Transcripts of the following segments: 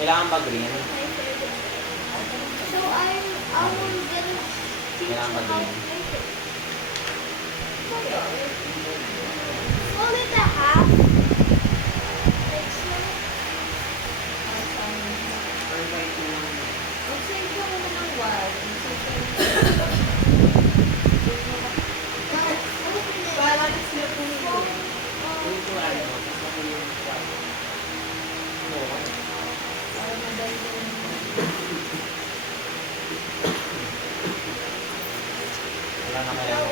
Kailangan ba green? So I will get a teach Kailangan ba how to green? make it. Split it a half. Like so. Mag-save ka muna ng wild. Wala na kailangan.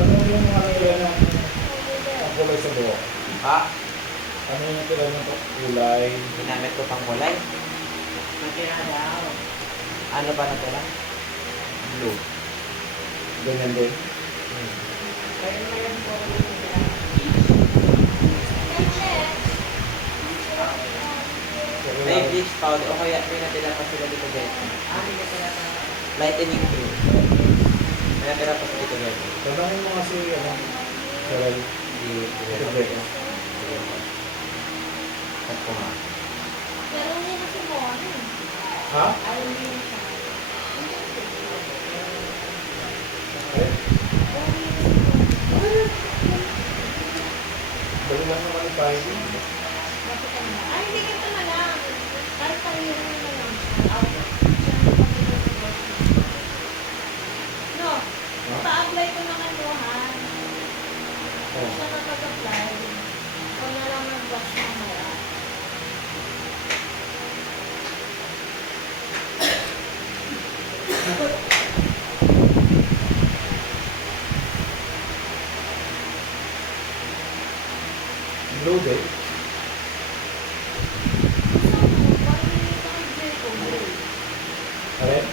Ano yung mga tira ng kulay sa buhok? Ha? Ano yung tira ng kulay? Ginamit ko pang kulay. Ano ba natira? Blue. Ganyan din. May bleach powder o kaya may natira pa sila dito dito. Lightening cream. May natira pa sila dito dito. Tanongin mo kasi ano, kulay. Ito dito. Cut ko nga. Ha? Dali lang naman yung pahili. Ay, hindi ka na lang. Kahit panghirin mo na lang. No, pa-apply ko ng anuhan. Siya na mag-apply. Ako na lang mag-wash mamaya. Blue day. Alin?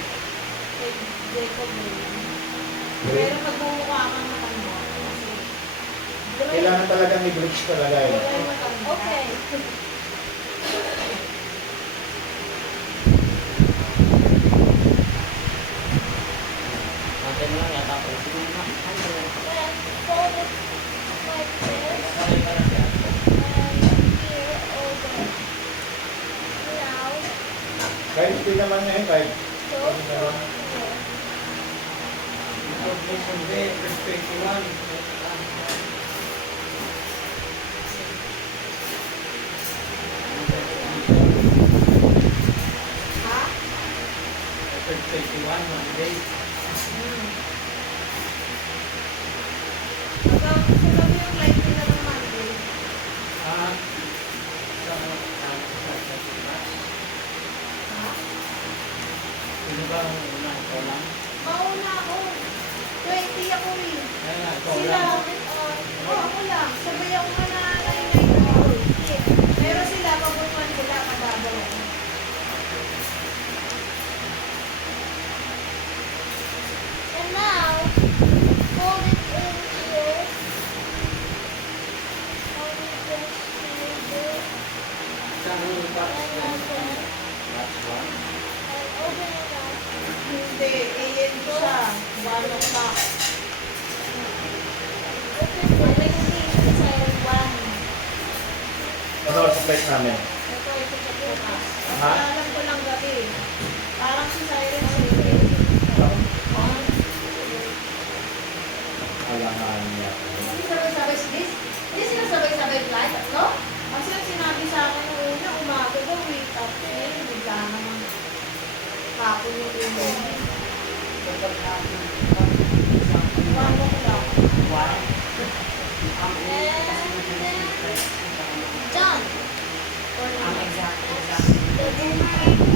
Pero magmumukha kang matanda. Kailangan talagang i-bleach talaga eh. Okay. Natin mo lang yata ako. Siguro na. Then, fold it like this. And here, over. Now, Kahit hindi naman na yun, kahit so, ano na lang. ha? 21 Monday. Hanggang sa gabi yung light nila ng Monday. Sa Hindi, AM siya. Balok pa. Ano ang supply namin? Ito, ito sa bukas. Kasi Ha? alam ko lang gabi. Parang si Siren City. Alangan niya. Hindi sabay-sabay si Liz. Hindi sila sabay-sabay flight, no? Kasi ang sinabi sa akin nung una, umaga daw, wait up. Eh, bigla naman. Kapon yung ulo. 1 o'clock. John. Or The boomer